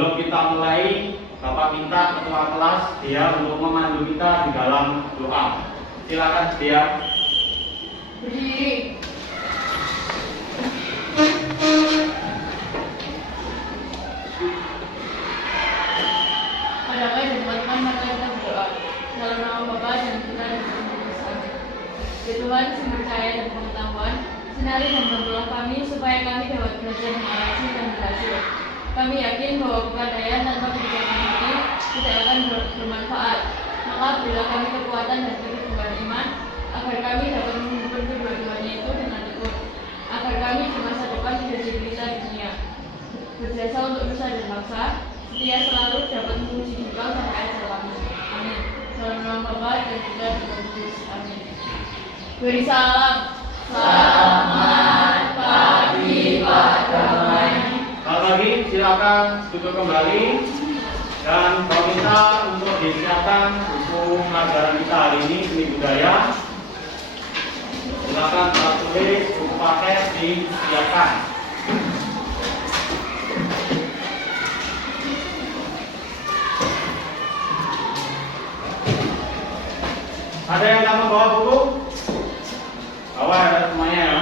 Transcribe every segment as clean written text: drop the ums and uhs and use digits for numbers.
sebelum kita mulai, Bapak minta ketua kelas dia untuk memandu kita di dalam doa. Silakan dia. Berdiri. Adakah dan teman-teman mari kita berdoa. Dalam nama Bapa dan Putra dan Roh Kudus. Amin. Ya Tuhan, sumber cahaya dan pengetahuan, sinari dan bantulah kami supaya kami dapat belajar dengan rajin dan berhasil. Kami yakin bahwa kepandaian tanpa kebijakan ini tidak akan bermanfaat. Maka berilah kami kekuatan dan keteguhan iman, agar kami dapat menghimpun kedua-duanya itu dengan tekun, agar kami di masa depan tidak diderita di dunia, berjasa untuk nusa dan bangsa, setia selalu dapat memuji Engkau sampai akhir kami. Amin. Dalam nama Bapa dan Putra dan Roh Kudus. Amin. Beri salam. Selamat pagi Pak Damai. Selamat pagi, silakan duduk kembali dan kami minta untuk disiapkan buku pelajaran kita hari ini seni budaya. Silakan alat tulis, buku paket disiapkan. Ada yang tak membawa buku? Bawa, ada semuanya ya.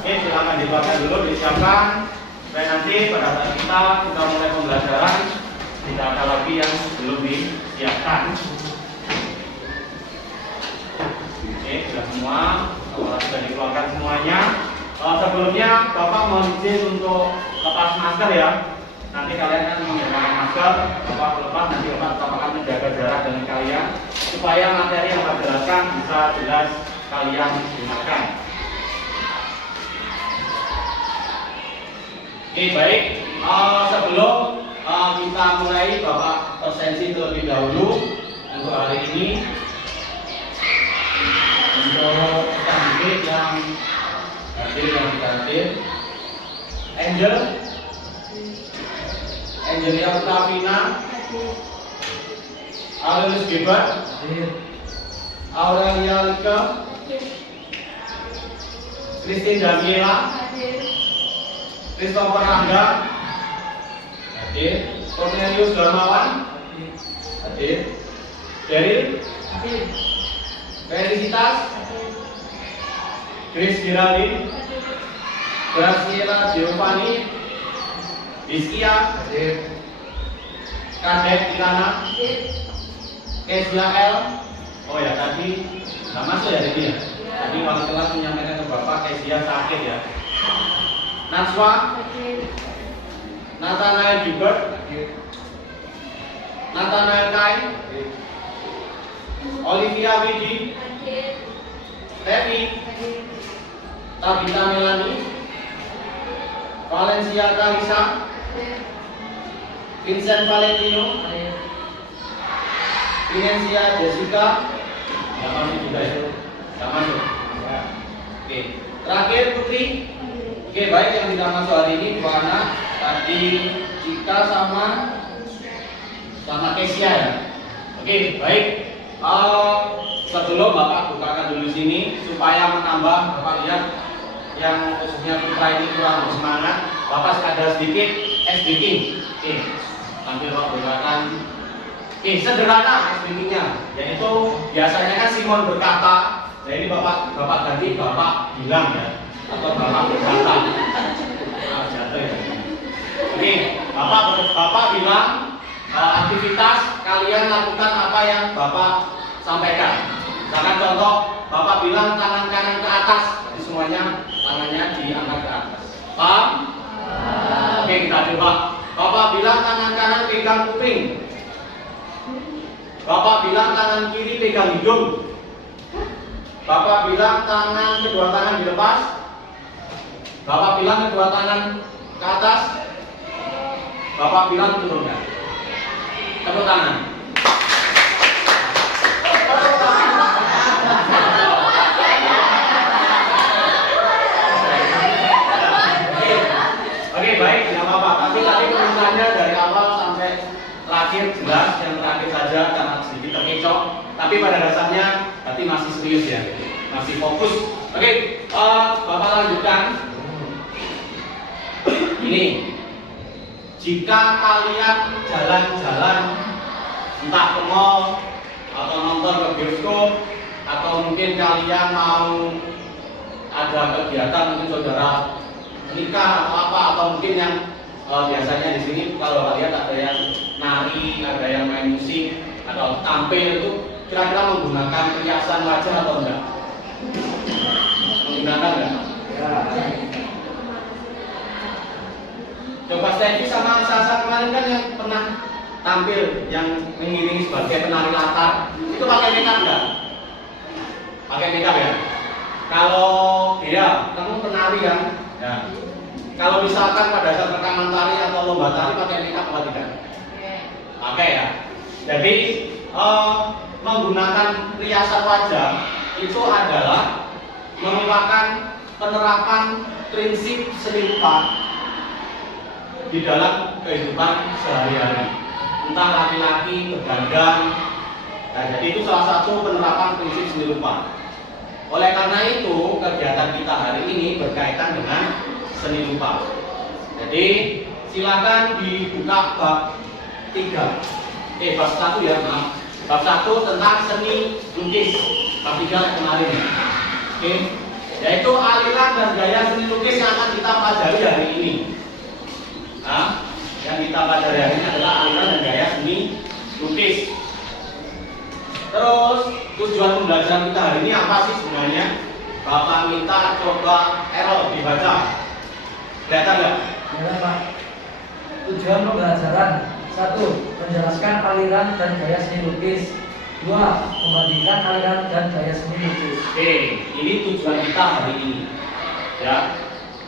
Oke, silakan dibaca dulu, disiapkan. Supaya nanti pada saat kita mulai pembelajaran tidak ada lagi yang belum disiapkan. Oke, sudah semua. Kalau sudah dikeluarkan semuanya. Sebelumnya Bapak mohon izin untuk lepas masker ya. Nanti kalian kan menggunakan masker, Bapak lepas, nanti Bapak akan menjaga jarak dengan kalian supaya materi yang Bapak jelaskan bisa jelas kalian gunakan. Oke, baik. Sebelum kita mulai, Bapak presensi terlebih dahulu untuk hari ini. Untuk candidat yang hadir yang tidak hadir, Angelia Putavina, Aurelius Gilbert, Aurelia Lika, Christine Damiela, Christopher Rangga, hadir. Cornelius Darmawan, hadir. Daryl, Felicitas, Grace Geraldine, Graciela Giovanni, Rizkia, Kadek Ilana, Kezia L. Oh ya, tadi nggak masuk ya ini ya. Tadi wali kelas menyampaikan ke Bapak Kezia sakit ya. Najwa, Nathanael Gilbert, Nathanael Kai, Olivia Widi, Tevi, Tabitha Melani, Valencia Kalisa, Vincent Valentino, Vinencia Jessica, nggak masuk juga ya? Nggak masuk. Oke, terakhir Putri. Oke, baik, yang tidak masuk hari ini dua anak, tadi Cika sama Kesia ya. Oke, baik. Sebelum Bapak bukakan dulu sini supaya menambah, Bapak lihat yang khususnya Putra ini kurang bersemangat, Bapak ada sedikit es baking. Oke, sambil Bapak bukakan. Oke, sederhana es bakingnya, yaitu biasanya kan Simon berkata, nah ini Bapak ganti Bapak bilang ya, atau Bapak berkata. Jatuh ya. Oke, Bapak bilang aktivitas kalian lakukan apa yang Bapak sampaikan. Misalkan contoh, Bapak bilang tangan kanan ke atas, jadi semuanya tangannya diangkat ke atas. Paham? Oke, kita coba. Bapak bilang tangan kanan pegang kuping. Bapak bilang tangan kiri pegang hidung. Bapak bilang kedua tangan dilepas. Bapak bilang kedua tangan ke atas. Bapak bilang turunkan. Tepuk tangan. Oke, baik, tidak apa-apa. Tapi tadi permintaannya dari awal sampai terakhir jelas, yang terakhir saja karena sedikit terkecoh. Tapi pada dasarnya berarti masih serius ya, masih fokus. Oke, Bapak lanjutkan. Ini jika kalian jalan-jalan entah ke mall atau nonton ke bioskop atau mungkin kalian mau ada kegiatan mungkin saudara menikah atau apa atau mungkin yang biasanya di sini kalau kalian ada yang nari, ada yang main musik atau tampil itu kira-kira menggunakan perhiasan wajah atau enggak? Menggunakan enggak? Ya. Coba Stevie sama Sasa kemarin kan yang pernah tampil yang mengiringi sebagai penari latar itu pakai makeup enggak? Pakai makeup ya? Kalau dia, kamu penari kan? Ya. Kalau misalkan pada saat rekaman tari atau lomba tari pakai makeup apa tidak? Pakai ya. Jadi menggunakan riasan wajah itu adalah merupakan penerapan prinsip seni rupa di dalam kehidupan sehari-hari. Entah laki-laki, berdandan. Nah, jadi itu salah satu penerapan prinsip seni rupa. Oleh karena itu, kegiatan kita hari ini berkaitan dengan seni rupa. Jadi, silakan dibuka bab 3. Bab 1 ya, maaf. Bab 1 tentang seni lukis. Bab 3 yang kemarin. Oke. Yaitu aliran dan gaya seni lukis yang akan kita pelajari hari ini. Nah, yang kita pelajari hari ini adalah aliran dan gaya seni lukis. Terus tujuan pembelajaran kita hari ini apa sih sebenarnya? Bapak minta coba Errol dibaca. Kelihatan nggak? Ya, Pak. Tujuan pembelajaran: 1. Menjelaskan aliran dan gaya seni lukis. 2. Membandingkan aliran dan gaya seni lukis. Oke, ini tujuan kita hari ini. Ya,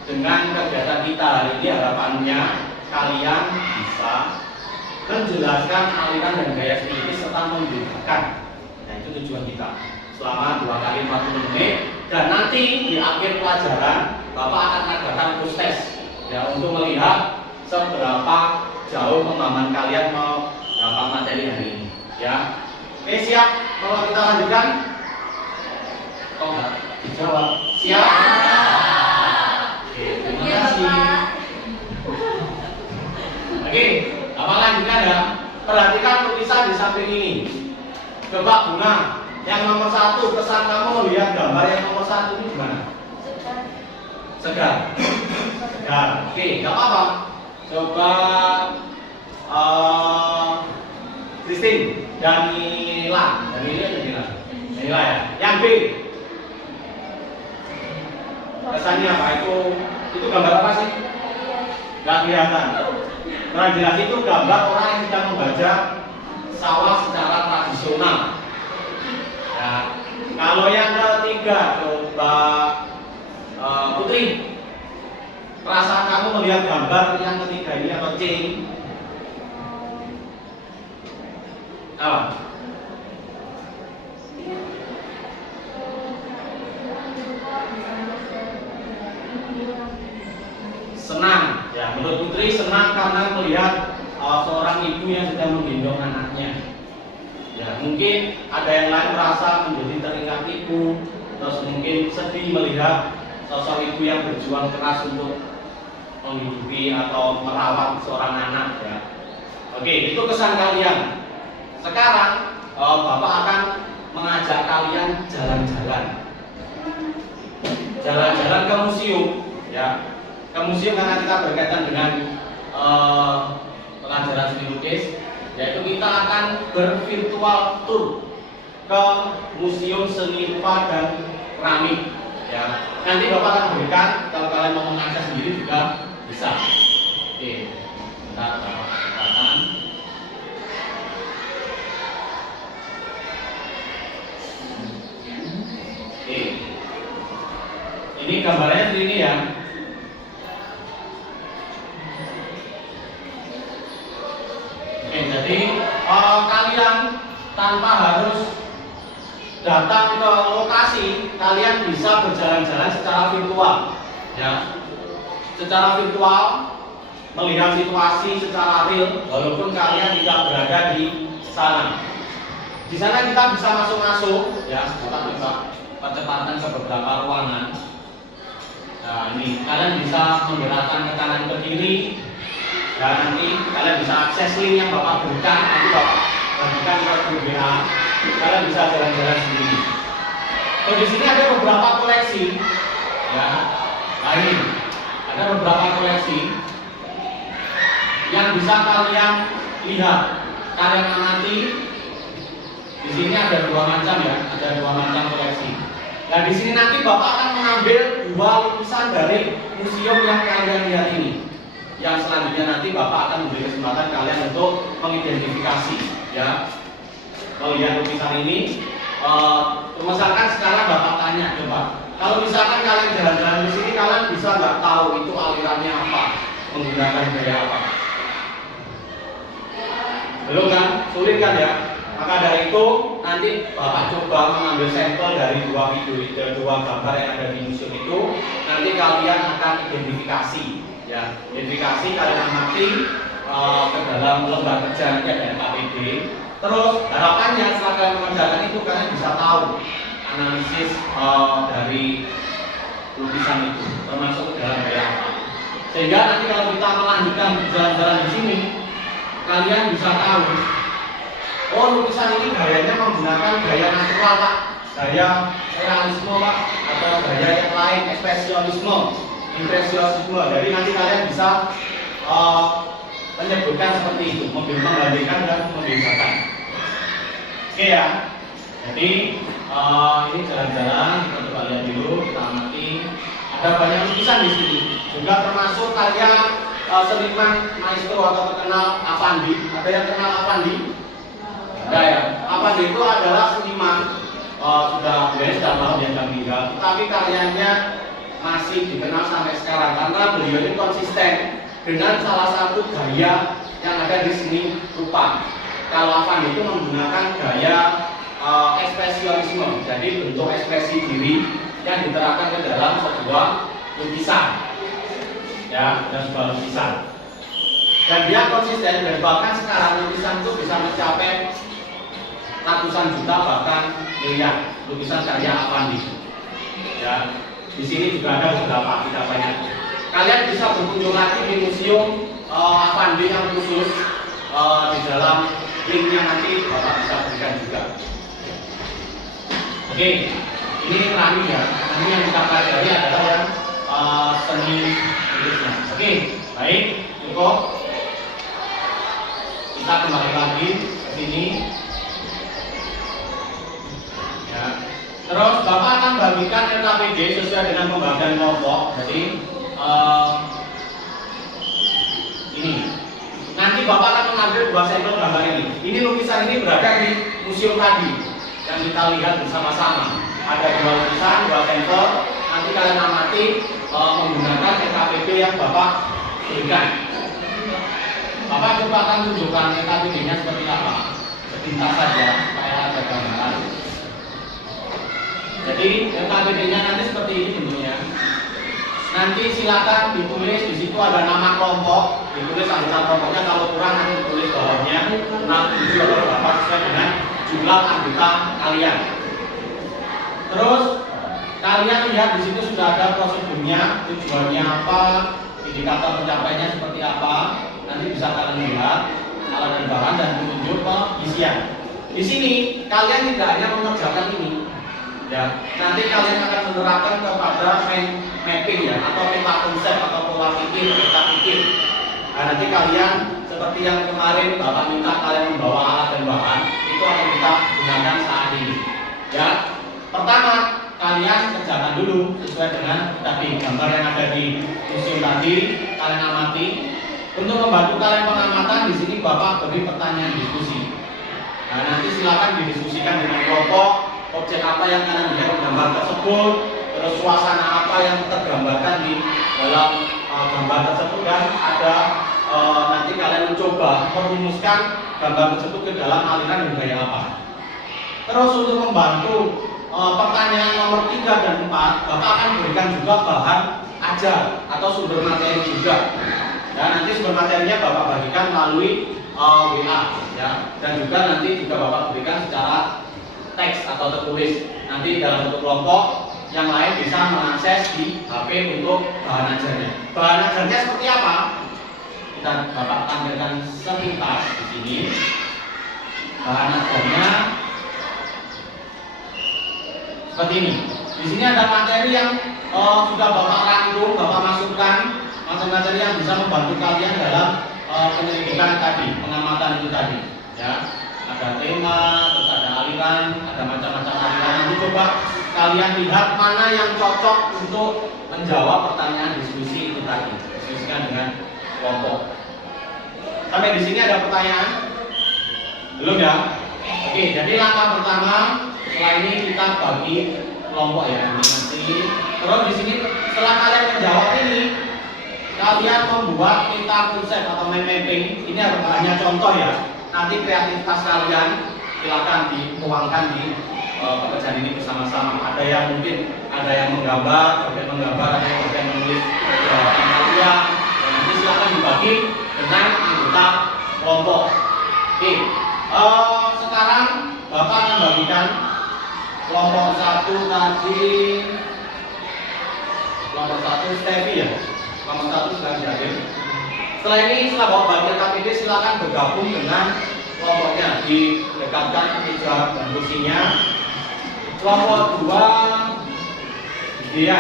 dengan kegiatan kita hari ini harapannya kalian bisa menjelaskan aliran dan gaya seni lukis serta membedakan. Nah, itu tujuan kita selama 2 kali 40 menit. Dan nanti di akhir pelajaran Bapak akan adakan quiz test ya untuk melihat seberapa jauh pemahaman kalian mau dapat materi hari ini. Ya, oke, siap? Kalau kita lanjutkan, kok nggak dijawab? Siap? Oke, terima kasih. Oke, Bapak lanjutkan ya. Perhatikan tulisan di samping ini. Coba Bunga, yang nomor 1, kesan kamu melihat gambar yang nomor 1 ini gimana? Segar. Segar. Oke, nggak apa-apa. Coba Christine, Danila ya. Yang B. Kesannya apa? Itu gambar apa sih? Nggak kelihatan. Kurang jelas. Itu gambar orang yang sedang membaca sawah secara tradisional. Ya. Kalau yang ketiga, coba Putri, perasaan kamu melihat gambar yang ketiga ini atau C? Apa? Senang. Ya, menurut Putri senang karena melihat seorang ibu yang sedang menggendong anaknya. Ya, mungkin ada yang lain merasa menjadi teringat ibu, terus mungkin sedih melihat sosok ibu yang berjuang keras untuk menghidupi atau merawat seorang anak ya. Oke, itu kesan kalian. Sekarang Bapak akan mengajak kalian jalan-jalan. Jalan-jalan ke museum ya. Ke museum karena kita berkaitan dengan pelajaran seni lukis, yaitu kita akan bervirtual tour ke Museum Seni Rupa dan Keramik ya. Nanti Bapak akan berikan, kalau kalian mau mengakses sendiri juga bisa. Oke, kita dapat kesempatan. Oke, ini gambarnya seperti ini ya. Oke, jadi kalian tanpa harus datang ke lokasi, kalian bisa berjalan-jalan secara virtual ya. Secara virtual melihat situasi secara real walaupun kalian tidak berada di sana. Di sana kita bisa masuk-masuk ya, kita bisa percepatan ke beberapa ruangan. Nah, ini kalian bisa menggerakkan ke kanan ke kiri Ya, nanti kalian bisa akses link yang Bapak berikan, nanti Bapak bagikan ke grup WA. Kalian bisa jalan-jalan sendiri. Oh, di sini ada beberapa koleksi, ya. Nah, ini ada beberapa koleksi yang bisa kalian lihat, kalian amati. Di sini ada dua macam ya, ada dua macam koleksi. Nah, di sini nanti Bapak akan mengambil dua lukisan dari museum yang kalian lihat ini. Yang selanjutnya nanti Bapak akan memberi kesempatan kalian untuk mengidentifikasi, ya. Melihat lukisan ini, misalkan sekarang Bapak tanya, coba, kalau misalkan kalian jalan-jalan di sini, kalian bisa nggak tahu itu alirannya apa, menggunakan gaya apa? Belum kan? Sulit kan ya? Maka dari itu nanti Bapak coba mengambil sampel dari dua video, dua gambar yang ada di museum itu. Nanti kalian akan identifikasi, ya. Identifikasi kalian amati ke dalam lembar kerja nanti ada KPD. Terus harapannya setelah kalian mengerjakan itu kalian bisa tahu analisis dari lukisan itu, termasuk ke dalam gaya apa. Sehingga nanti kalau kita melanjutkan jalan-jalan di sini, kalian bisa tahu, oh lukisan ini gayanya menggunakan gaya natural Pak, gaya realisme Pak, atau gaya yang lain, ekspresionisme, impresionisme. Jadi nanti kalian bisa menyebutkan seperti itu, membandingkan dan membedakan. Oke ya. Jadi ini jalan-jalan, kita coba lihat dulu, kita amati. Ada banyak lukisan di sini, juga termasuk karya seniman maestro atau terkenal Avandi. Ada yang kenal Avandi? Ada ya. Avandi itu adalah seniman sudah lama dia sudah meninggal, tapi karyanya masih dikenal sampai sekarang karena beliau ini konsisten dengan salah satu gaya yang ada di seni rupa. Kalau Avandi itu menggunakan gaya ekspresionisme, jadi bentuk ekspresi diri yang diterapkan ke dalam sebuah lukisan, ya, dan sebuah lukisan. Dan dia konsisten, dan bahkan sekarang lukisan itu bisa mencapai ratusan juta bahkan miliar lukisan karya Avandi. Ya, di sini juga ada beberapa, tidak banyak. Kalian bisa berkunjung lagi di museum Avandi yang khusus di dalam linknya nanti Bapak bisa berikan juga. Oke, ini terakhir ya. Ini yang kita pelajari adalah yang seni lukisnya. Oke, baik, cukup. Kita kembali lagi ke sini. Ya. Terus Bapak akan bagikan RKPD sesuai dengan pembagian kelompok. Jadi ini. Nanti Bapak akan mengambil dua sampel gambar ini. Ini lukisan ini berada di museum tadi yang kita lihat bersama-sama. Ada dua lukisan, dua sampel. Nanti kalian amati menggunakan RKPD yang Bapak berikan. Bapak coba akan tunjukkan RKPD-nya seperti apa. Sepintas saja supaya ada gambaran. Jadi RKPD-nya nanti seperti ini bentuknya. Nanti silakan ditulis, di situ ada nama kelompok, ditulis anggota kelompoknya, kalau kurang nanti ditulis bawahnya 6, 7 atau berapa sesuai dengan jumlah anggota kalian. Terus kalian lihat di situ sudah ada prosedurnya, tujuannya apa, indikator pencapaiannya seperti apa. Nanti bisa kalian lihat alat dan bahan dan petunjuk pengisian. Di sini kalian tidak hanya mengerjakan ini. Ya, nanti kalian akan menerapkan kepada mapping ya, atau peta konsep atau pola pikir, peta pikir. Nah, nanti kalian seperti yang kemarin Bapak minta kalian membawa alat dan bahan, itu akan kita gunakan saat ini. Ya, pertama kalian kerjakan dulu sesuai dengan tadi gambar yang ada di museum tadi, kalian amati. Untuk membantu kalian pengamatan di sini Bapak beri pertanyaan diskusi. Nah, nanti silakan didiskusikan dengan kelompok. Objek apa yang kalian lihat gambar tersebut, terus suasana apa yang tergambarkan di dalam gambar tersebut, dan ada nanti kalian mencoba merumuskan gambar tersebut ke dalam aliran dan gaya apa. Terus untuk membantu pertanyaan nomor 3 dan 4, Bapak akan berikan juga bahan ajar atau sumber materi juga. Dan nanti sumber materinya Bapak bagikan melalui WA ya, dan juga nanti juga Bapak berikan secara teks atau tertulis. Nanti dalam satu kelompok yang lain bisa mengakses di HP untuk bahan ajarnya. Bahan ajarnya seperti apa? Bapak tampilkan sepintas di sini. Bahan ajarnya seperti ini. Di sini ada materi yang sudah Bapak rangkum, Bapak masukkan materi yang bisa membantu kalian dalam penyelidikan tadi, pengamatan itu tadi. Ya, ada tema, terus ada aliran, ada macam-macam aliran. Nanti coba kalian lihat mana yang cocok untuk menjawab pertanyaan diskusi itu tadi. Diskusikan dengan kelompok. Sampai di sini ada pertanyaan? Belum ya? Oke, jadi langkah pertama setelah ini kita bagi kelompok ya nanti. Terus di sini setelah kalian menjawab ini, kalian membuat peta konsep atau mind mapping. Ini hanya contoh ya. Nanti kreativitas kalian silakan dituangkan di pekerjaan ini bersama-sama. Ada yang mungkin ada yang menggambar, ada yang menulis jawaban kalian. Dan nanti silakan dibagi dengan anggota kelompok. Oke, sekarang Bapak akan bagikan kelompok 1 tadi. Kelompok 1 Stevie ya. Kelompok 1 sudah hadir. Setelah ini, setelah Bapak bagian KPD, silakan bergabung dengan kelompoknya, didekatkan meja dan kursinya. Kelompok 2 dia ya.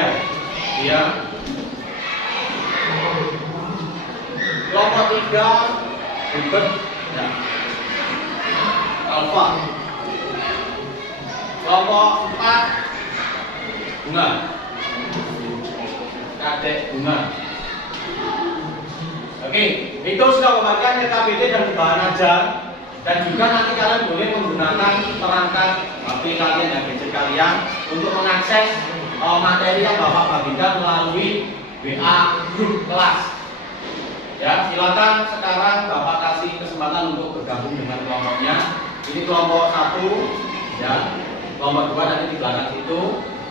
Dia. Kelompok 3 Hubert ya. Alfa. Kelompok 4 Bunga. Kadek Bunga. Oke, itu sudah membagikan KPD dan bahan ajar. Dan juga nanti kalian boleh menggunakan perangkat HP kalian dan gadget kalian untuk mengakses materi yang Bapak bagikan melalui WA grup kelas. Ya, silakan sekarang Bapak kasih kesempatan untuk bergabung dengan kelompoknya. Ini kelompok 1, ya. Kelompok 2 tadi di belakang situ,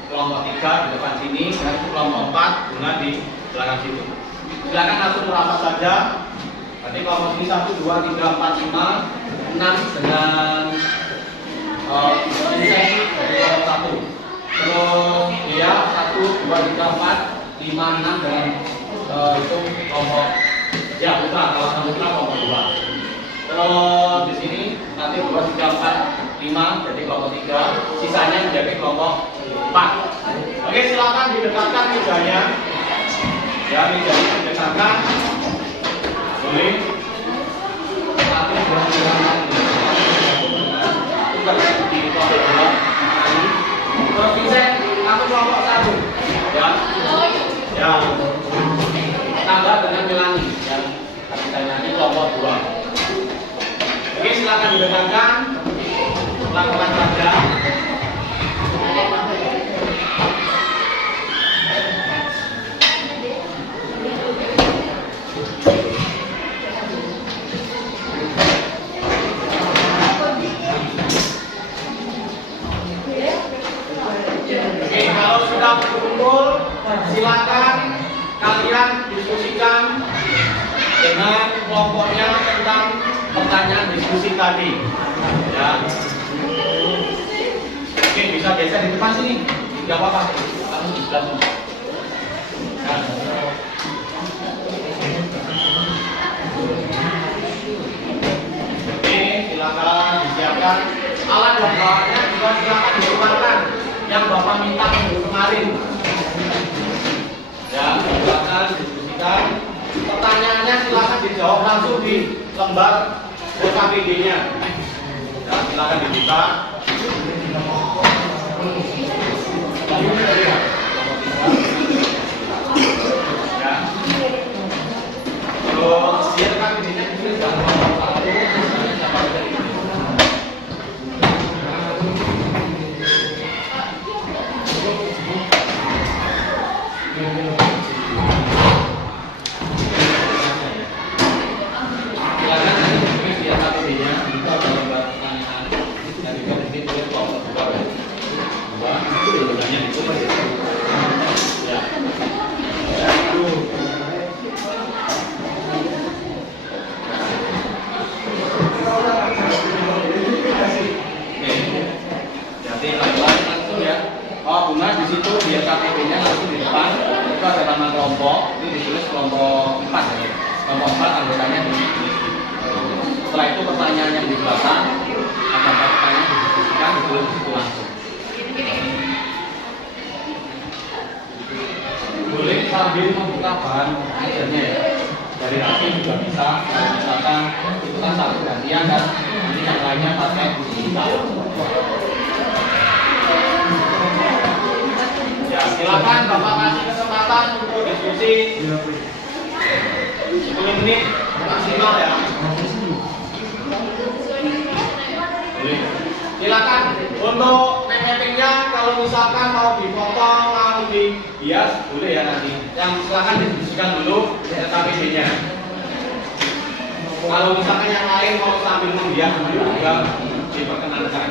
kelompok 3 di depan sini, dan kelompok 4 Bunga di belakang situ. Silakan langsung merapat saja. Nanti kelompok ini 1, 2, 3, 4, 5, 6 dengan sesi dari kelompok 1. Terus dia 1, 2, 3, 4, 5, 6 dengan itu kelompok ya putra, kawasan putra kelompok 2. Terus di sini nanti 2, 3, 4, 5 jadi kelompok 3. Sisanya menjadi kelompok 4. Oke, silakan didekatkan mejanya. Ya, mejanya didekatkan. Boleh. Tapi jangan di kelompok 2. Terus bisa aku kelompok 1. Ya. Ya. Tambah dengan Melani yang tadi kelompok 2. Oke, silakan didekatkan. Lakukan saja. Oke, kalau sudah berkumpul, silakan kalian diskusikan dengan kelompoknya tentang pertanyaan diskusi tadi. Ya. Oke, bisa geser di depan sini. Tidak apa-apa. Kamu di sebelah sini. Ya. Oke, silakan disiapkan alat dan bahannya juga silakan dikeluarkan yang Bapak minta minggu kemarin. Ya, silakan diskusikan. Pertanyaannya silakan dijawab langsung di lembar KPD-nya. Ya, silakan dibuka. Ya. Terus dia KPD-nya ditulis dalam nomor 1. Bunga di situ dia KTP-nya langsung di depan itu ada nama kelompok, ini ditulis kelompok 4 ya. Kelompok keempat anggotanya di. Setelah itu pertanyaan yang di belakang ada pertanyaan didiskusikan sebelum itu langsung. Boleh sambil membuka bahan ajarnya ya. Dari hasil juga bisa. Misalkan itu kan satu gantian dan nanti yang lainnya pakai digital. Ya silakan Bapak kasih kesempatan untuk diskusi 10 menit maksimal ya. Boleh. Silakan untuk mappingnya kalau misalkan mau dipotong, mau dihias boleh ya nanti. Yang silakan didiskusikan dulu tetapi nya. Kalau misalkan yang lain mau sambil menghias dulu juga diperkenankan.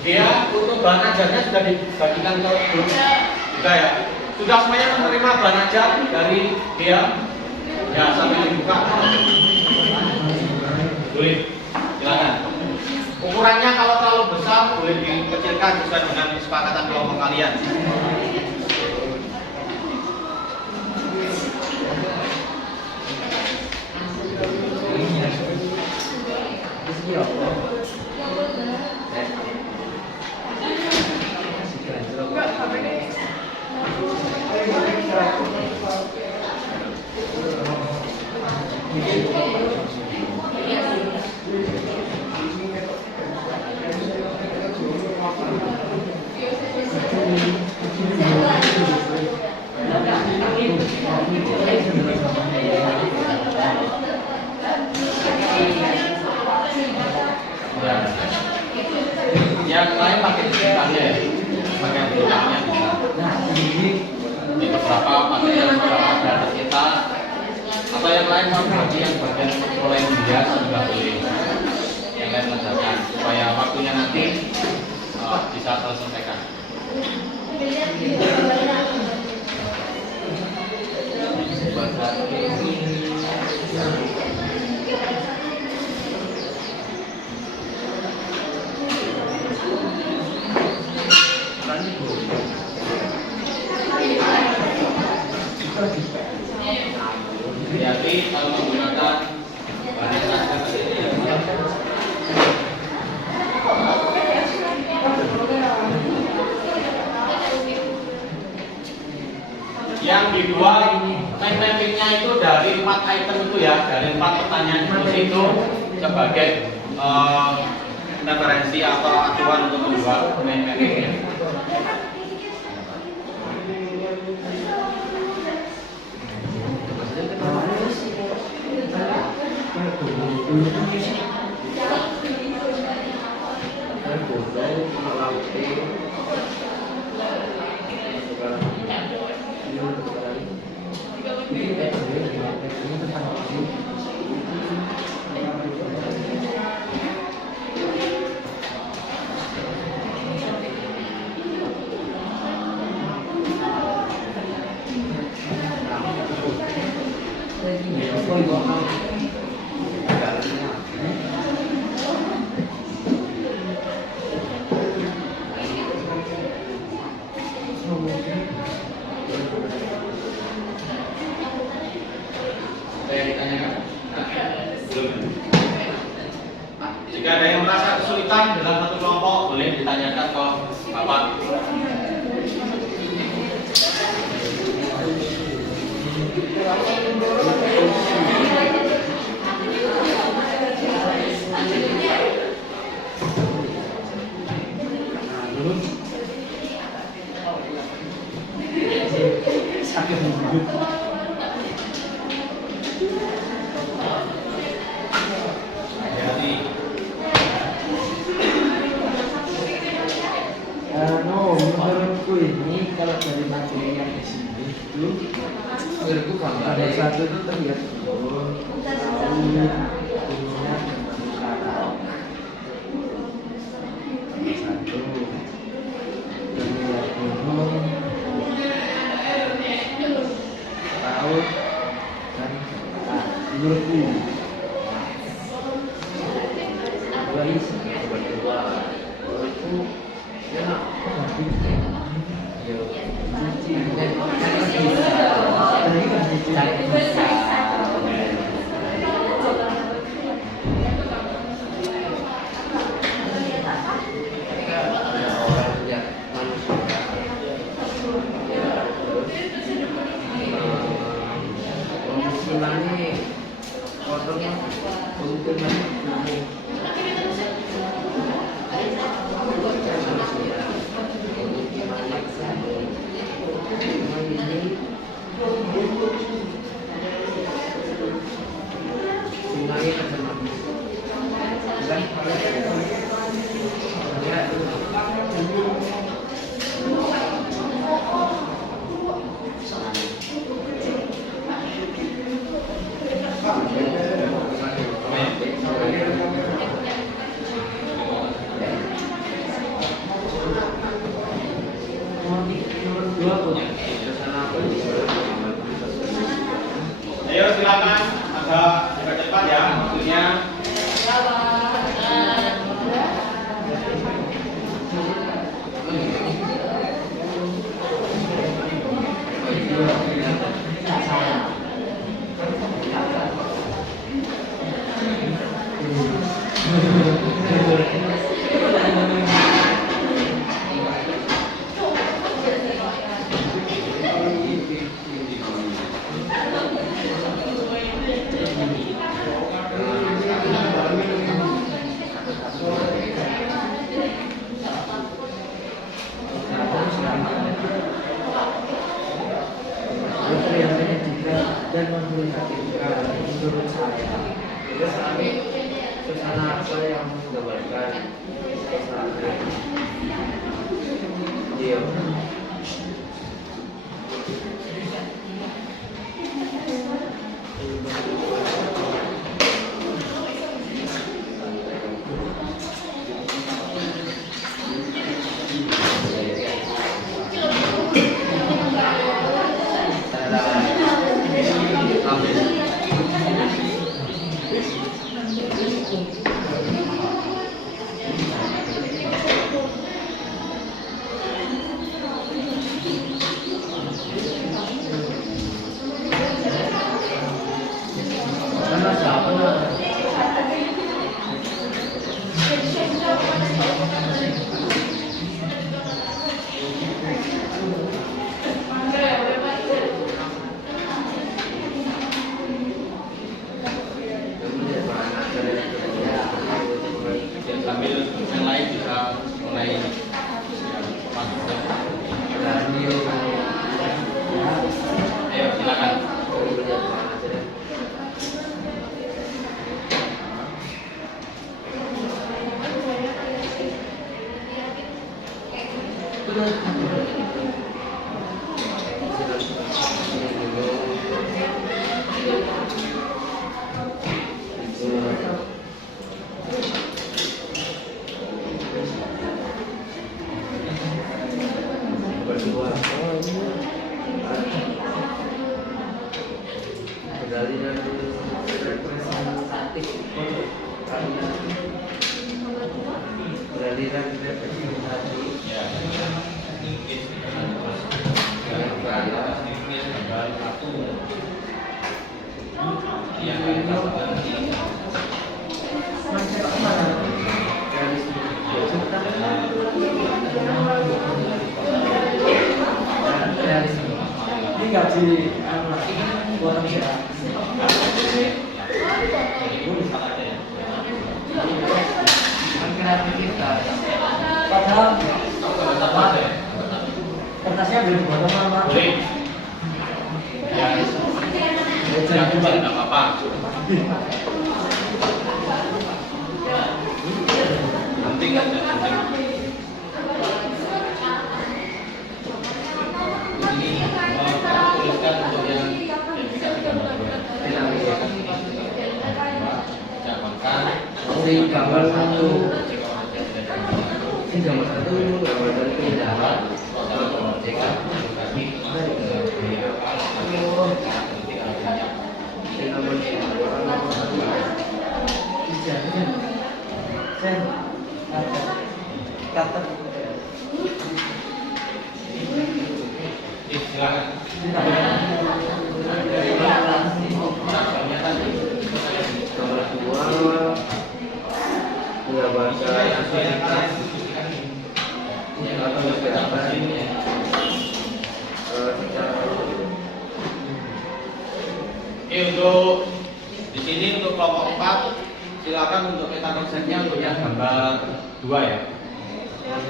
Dia untuk bahan ajarnya sudah dibagikan ke grup juga ya. Sudah semuanya menerima bahan ajar dari dia. Ya sambil dibuka. Boleh. Silakan. Ukurannya kalau terlalu besar boleh dikecilkan sesuai dengan kesepakatan kelompok kalian. Yang lain pakai digitalnya ya, pakai digitalnya bisa. Ini beberapa pakai yang sudah kita atau yang lain mau bagi yang bagian mulai dia juga boleh. Yang lain mengerjakan supaya waktunya nanti bisa terselesaikan. Hati-hati kalau menggunakan bahan yang dibuat mind mappingnya itu dari 4 item itu ya, dari 4 pertanyaan itu sebagai referensi atau acuan untuk membuat mind mappingnya. Jika ada yang merasa kesulitan dalam satu kelompok, boleh ditanyakan ke Bapak. Menurutku ini kalau dari materi yang di sini itu ada satu itu terlihat gunung, gunungnya utara. Satu terlihat gunung, laut dan menurutku dua isi menurutku ya Ayo silakan agak cepat-cepat ya, maksudnya. Dan menurut saya suasana apa yang menggambarkan dia sambil yang lain bisa mulai ayo silakan. Ini nggak di buatan siapa? Padahal kertasnya belum buat apa-apa. Boleh. Ya, jangan coba nggak apa-apa. Penting kan? Ini tuliskan untuk yang bisa digambarkan. Jangankan gambar satu. Ini gambar satu, gambar dari keindahan. Oke, untuk di sini untuk kelompok 4 silakan untuk peta konsepnya untuk yang gambar 2 ya.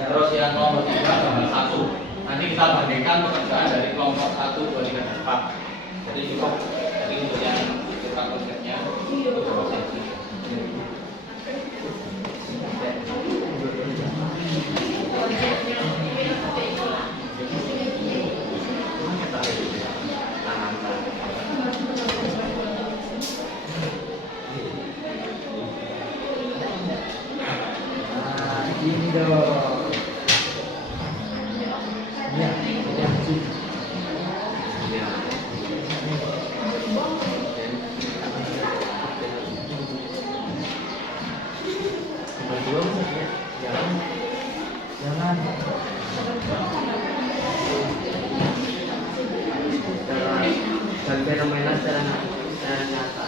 Terus yang kelompok 3 gambar 1. Nanti kita bandingkan pekerjaan dari kelompok 1, 2, 3, dan 4. Jadi cukup. Jadi untuk yang peta konsepnya itu gambar 1. Ini dong. Ya, yang sini. Jangan. Dan fenomena secara nyata.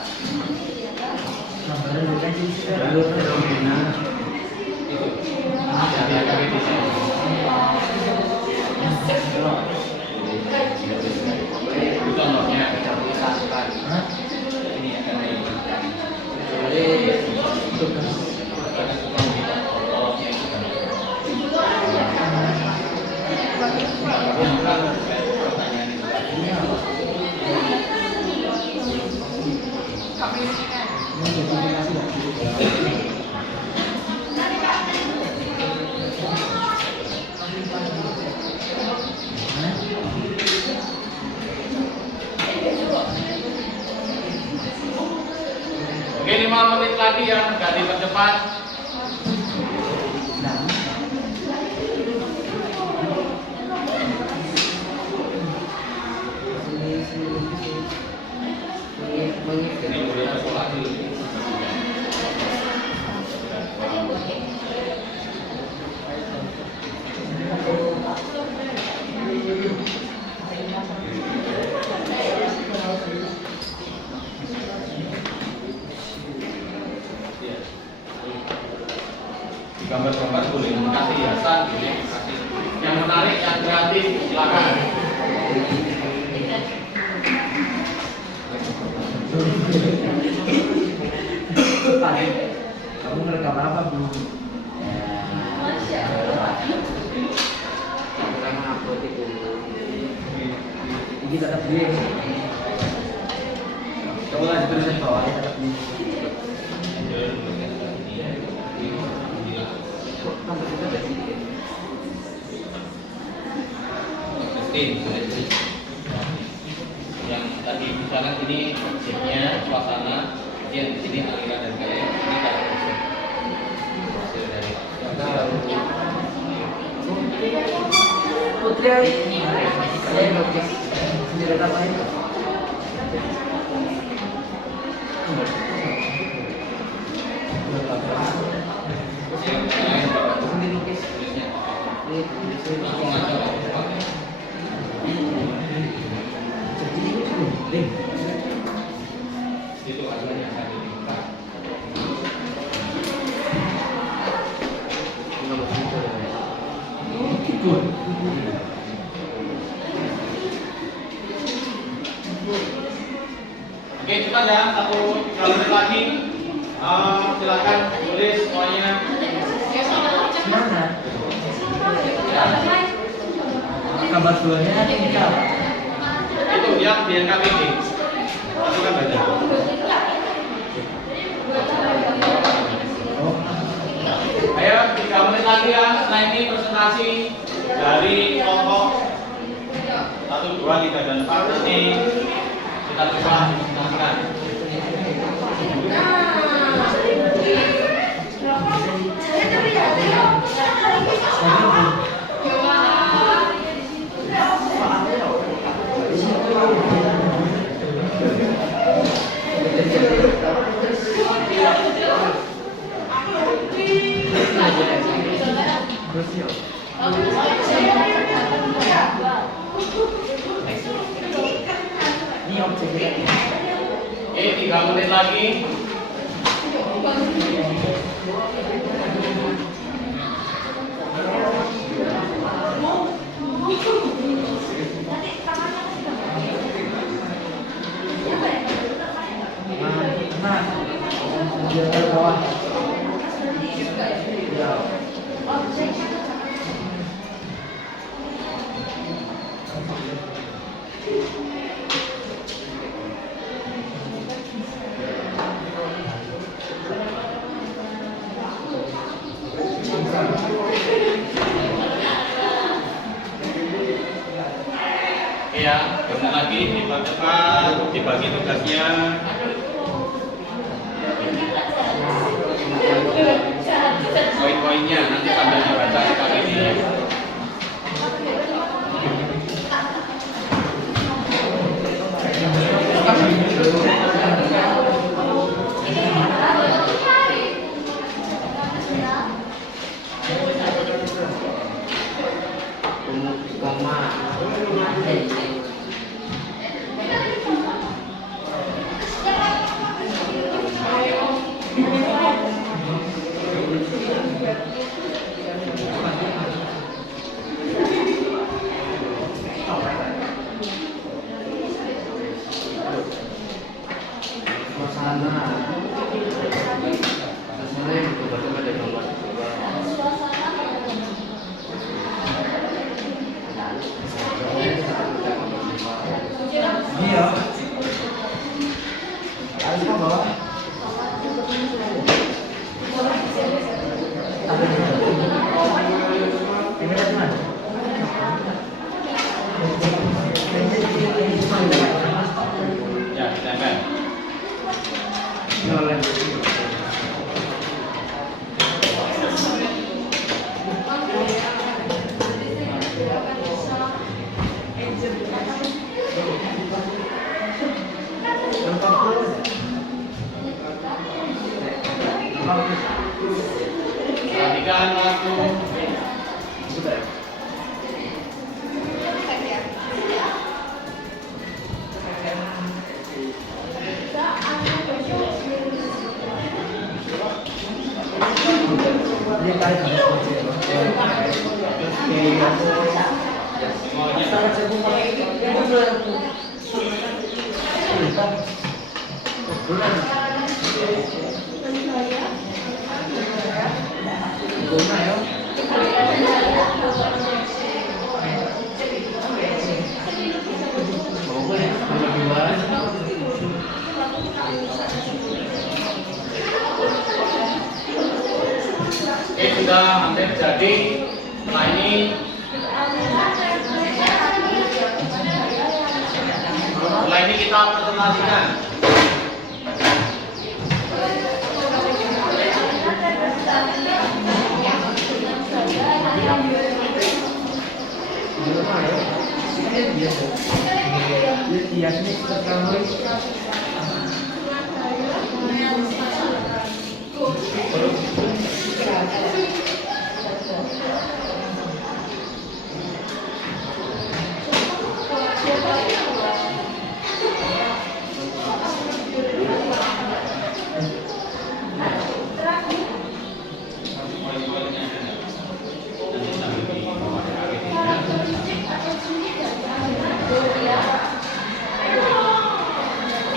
Gambaran bukan sih. Fenomena Jadi agak di sini. Itu contohnya. Hah? Ini akan jadi Tugas. Ini apa? Ini sertifikasi ya? Oke, 5 menit lagi ya, agak dipercepat. Nah, Ini boleh sekolah dulu. Di gambar-gambar boleh kasih hiasan, boleh kasih yang menarik, yang kreatif, silakan. Tadi kamu ngerekam apa belum? kita mengupload itu. Ini tetap dia. Coba lagi tulisan bawah ya tetap dia. Yang tadi misalnya ini objeknya, suasana, yang di sini aliran dan gaya, ini cara konsep. Hasil dari Putri, kalian lukis sendiri apa itu? yang lain Sendiri lukis. tulisnya Ini langsung aja Pak. jadi ini boleh. Itu hasilnya tadi. Good. Oke, kita ya satu kali lagi. Silakan tulis semuanya. Mana? Kabar duanya ini apa? Itu yang di NKPD. Itu kan baca. Oh, Ayo 3 menit lagi ya. Setelah ini presentasi dari kelompok 1, 2, 3, dan 4 ini kita coba presentasikan. ini objeknya. Oke, 3 menit lagi. Nah, dia ke bawah. Ya. Ya, kemudian lagi dibagi tugasnya. Poin-poinnya nanti sambil dibaca sekali ini. Koma. Suasana. Suasana yang betul-betul ada gambar. Iya. Harus ke bawah. Ini ada mana? Ya, tempel. Perhatikan waktu. Dia tarik ke Oke, sudah hampir jadi. Setelah ini kita presentasikan.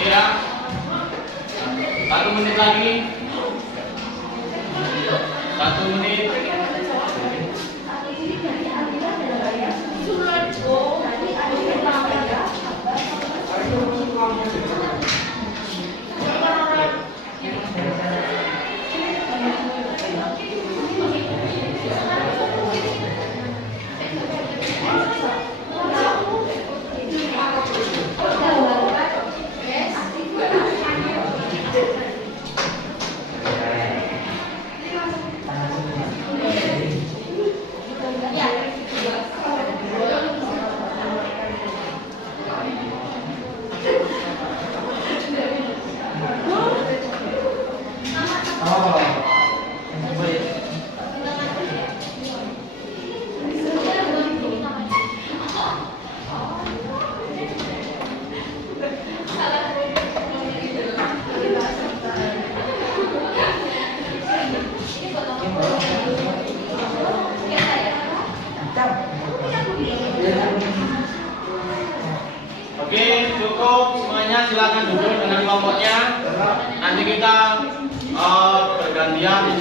Ya, 1 menit lagi. 1 menit.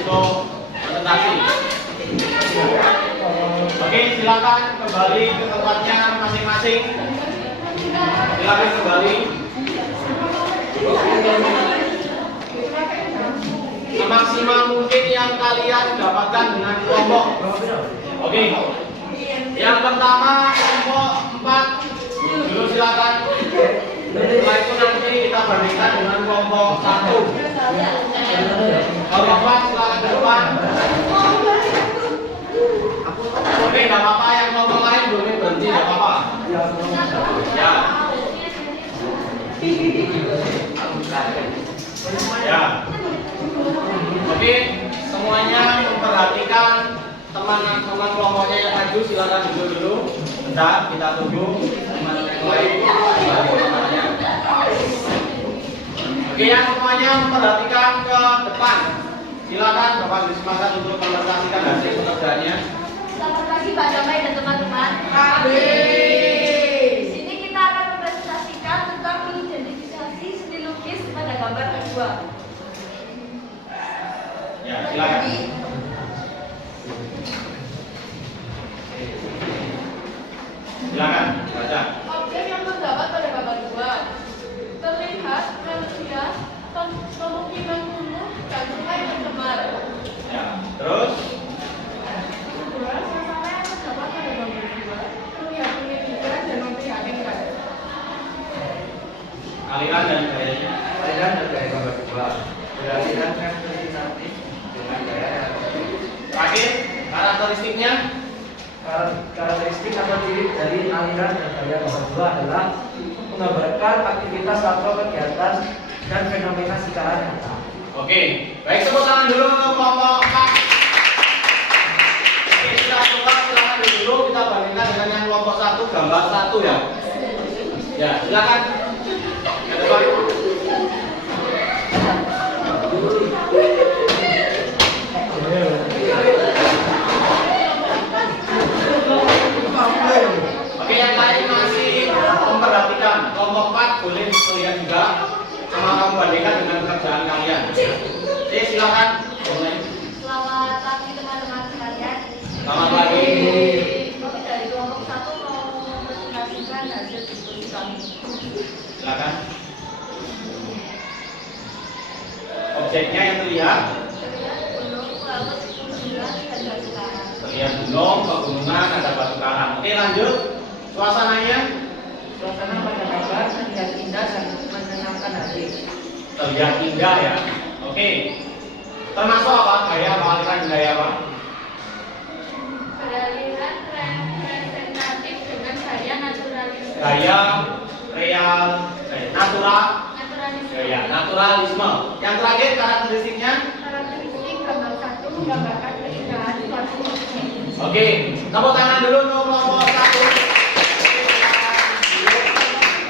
untuk presentasi. Oke, silakan kembali ke tempatnya masing-masing. Silakan kembali. Semaksimal mungkin yang kalian dapatkan dengan kelompok. Oke. Yang pertama kelompok 4 dulu silakan. Setelah itu nanti kita bandingkan dengan kelompok 1. Kelompok 4 silakan ke depan. Oke, enggak apa-apa, yang kelompok lain boleh berhenti, enggak apa-apa. Ya. Ya. Oke, semuanya memperhatikan teman-teman kelompoknya yang maju, silakan duduk dulu. Bentar, kita tunggu teman yang lain. Oke, yang semuanya memperhatikan ke depan. Silakan Bapak disemangat untuk mempresentasikan hasil pekerjaannya. Selamat pagi Pak Damai dan teman-teman. Di sini kita akan mempresentasikan tentang mengidentifikasi seni lukis pada gambar kedua. Ya, silakan. Silakan baca. Objek yang terdapat pada gambar 2 terlihat manusia kemungkinan kuno dan sungai tercemar. Ya, terus Kedua, suasana yang terdapat pada gambar 2 terlihat menyedihkan dan memprihatinkan. aliran dan gayanya. Aliran dan gaya gambar 2 beraliran representatif dengan gaya representatif. Terakhir, karakteristiknya. Karakteristik atau ciri dari aliran dan gaya gambar 2 adalah menggambarkan aktivitas atau kegiatan dan fenomena secara nyata. Oke, baik, tepuk tangan dulu untuk kelompok 4. Oke, kita coba silakan dulu kita bandingkan dengan yang kelompok 1 gambar 1 ya. Ya, silakan. Ya, depan. Oke, yang lain masih memperhatikan. Kelompok 4 boleh melihat juga. Sama kamu bandingkan dengan pekerjaan kalian. Oke, silakan. Mulai. Selamat pagi teman-teman sekalian. Selamat pagi. Kami dari kelompok 1 mau mempresentasikan hasil diskusi kami. Silakan. Objeknya yang terlihat Terlihat gunung, laut, pegunungan, dan batu karang. terlihat gunung, pegunungan, ada batu karang. Oke, lanjut. Suasananya Suasana pada gambar terlihat indah dan menyenangkan hati. terlihat indah ya. Oke. Termasuk apa? Gaya apa? Aliran gaya apa? Beraliran representatif dengan gaya naturalisme. Gaya real, natural, Naturalisme. gaya naturalisme. Yang terakhir karakteristiknya. Karakteristik gambar 1 menggambarkan keindahan suatu objek. Oke, tepuk tangan dulu untuk kelompok 1.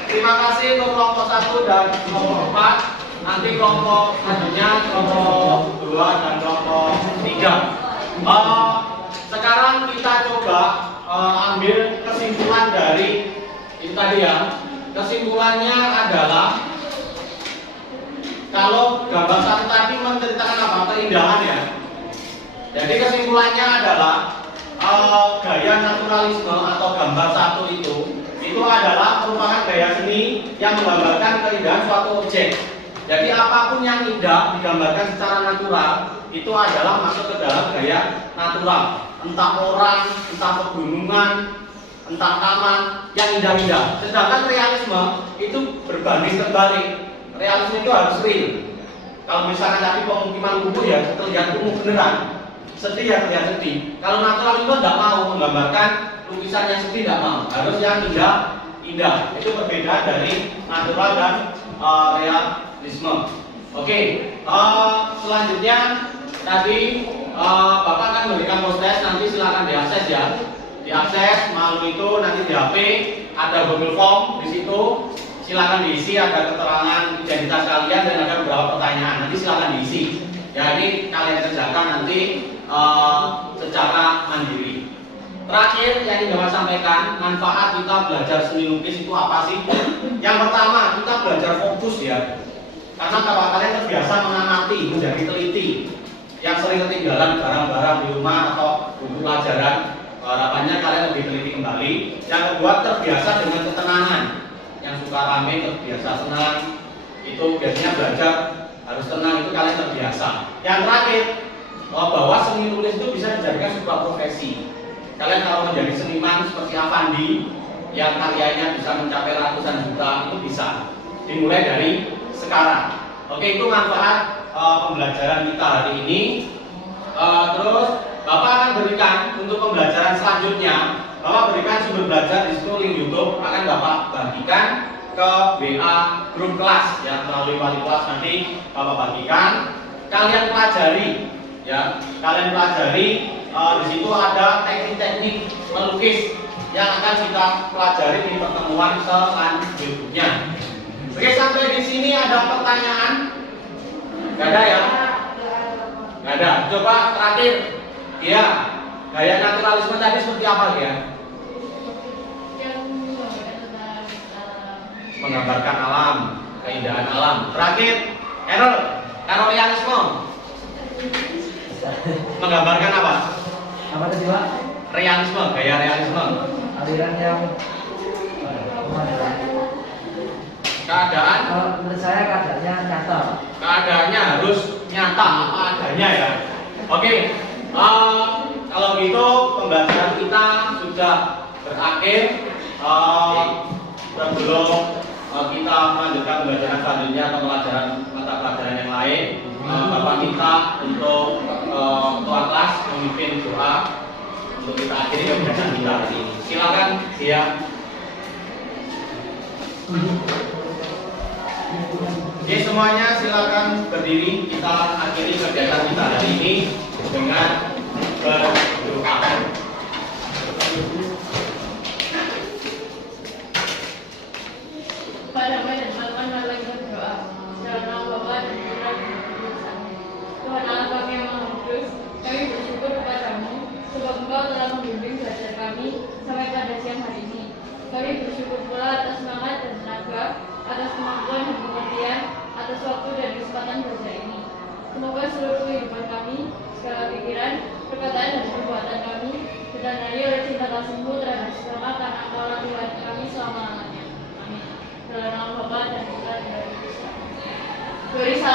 Terima kasih untuk kelompok 1 dan kelompok 4. Nanti kelompok selanjutnya kelompok 2 dan kelompok 3. Sekarang kita coba ambil kesimpulan dari itu tadi ya. Kesimpulannya adalah kalau gambar 1 tadi menceritakan apa? Keindahan ya. Jadi kesimpulannya adalah gaya naturalisme atau gambar 1 itu adalah merupakan gaya seni yang menggambarkan keindahan suatu objek. Jadi apapun yang indah digambarkan secara natural itu adalah masuk ke dalam gaya natural. Entah orang, entah pegunungan, entah taman yang indah-indah. Sedangkan realisme itu berbanding terbalik. Realisme itu harus real. Kalau misalkan tadi pemukiman kumuh ya terlihat kumuh beneran. Sedih ya terlihat sedih. Kalau natural itu tidak mau menggambarkan lukisan yang sedih, tidak mau. Harus yang indah. Itu perbedaan dari natural dan realisme. Oke. Selanjutnya tadi Bapak akan memberikan proses, nanti silakan diakses ya. Diakses melalui itu nanti di HP ada Google Form di situ. Silakan diisi, ada keterangan identitas kalian dan ada beberapa pertanyaan. Nanti silakan diisi. Jadi kalian kerjakan nanti secara mandiri. Terakhir yang ingin Bapak sampaikan, manfaat kita belajar seni lukis itu apa sih? Yang pertama, kita belajar fokus ya. Karena kalau kalian terbiasa mengamati, menjadi teliti, yang sering masih ketinggalan barang-barang di rumah atau buku pelajaran, harapannya kalian lebih teliti kembali. Yang kedua, terbiasa dengan ketenangan. Yang suka rame terbiasa senang, itu biasanya belajar harus tenang, itu kalian terbiasa. Yang terakhir, bahwa seni nulis itu bisa dijadikan sebuah profesi. Kalian kalau menjadi seniman seperti Avandi yang karyanya bisa mencapai ratusan juta, itu bisa dimulai dari sekarang. Oke, itu manfaat pembelajaran kita hari ini. Terus Bapak akan berikan untuk pembelajaran selanjutnya, Bapak berikan sumber belajar di situ, link YouTube akan Bapak bagikan ke WA grup kelas ya, melalui wali kelas nanti Bapak bagikan. Kalian pelajari ya, kalian pelajari di situ ada teknik-teknik melukis yang akan kita pelajari di pertemuan selanjutnya. Oke, sampai di sini ada pertanyaan? Gak ada ya? Gak ada. Coba terakhir, ya, gaya naturalisme tadi seperti apa ya? Menggambarkan alam, keindahan alam. Terakhir, Errol, realisme. Menggambarkan apa? Apa tadi Pak? Realisme, gaya realisme. Aliran yang Keadaan, kalau menurut saya keadaannya nyata. keadaannya harus nyata apa adanya ya. Oke, kalau gitu pembelajaran kita sudah berakhir. Sebelum kita melanjutkan pembelajaran selanjutnya atau pelajaran mata pelajaran yang lain, Bapak minta untuk ketua kelas memimpin doa untuk kita akhiri pembelajaran kita hari ini. Silakan, Sia. Oke, semuanya silakan berdiri. Kita akhiri kegiatan kita hari ini dengan berdoa. Pada dan teman-teman mari lagi berdoa. Dalam nama Bapa dan Putra dan Roh Kudus. Amin. Tuhan Allah kami yang Maha Kudus, kami bersyukur kepadamu sebab Engkau telah membimbing belajar kami sampai pada siang hari ini. Kami bersyukur pula atas semangat dan tenaga, atas kemampuan dan pengertian, atas waktu dan kesempatan belajar ini. Semoga seluruh kehidupan kami, segala pikiran, perkataan dan perbuatan kami didanai oleh cinta kasih-Mu terhadap sesama karena Engkaulah Tuhan kami selama-lamanya. Amin. Dalam nama Bapa dan Putra dan Roh Kudus. Beri salam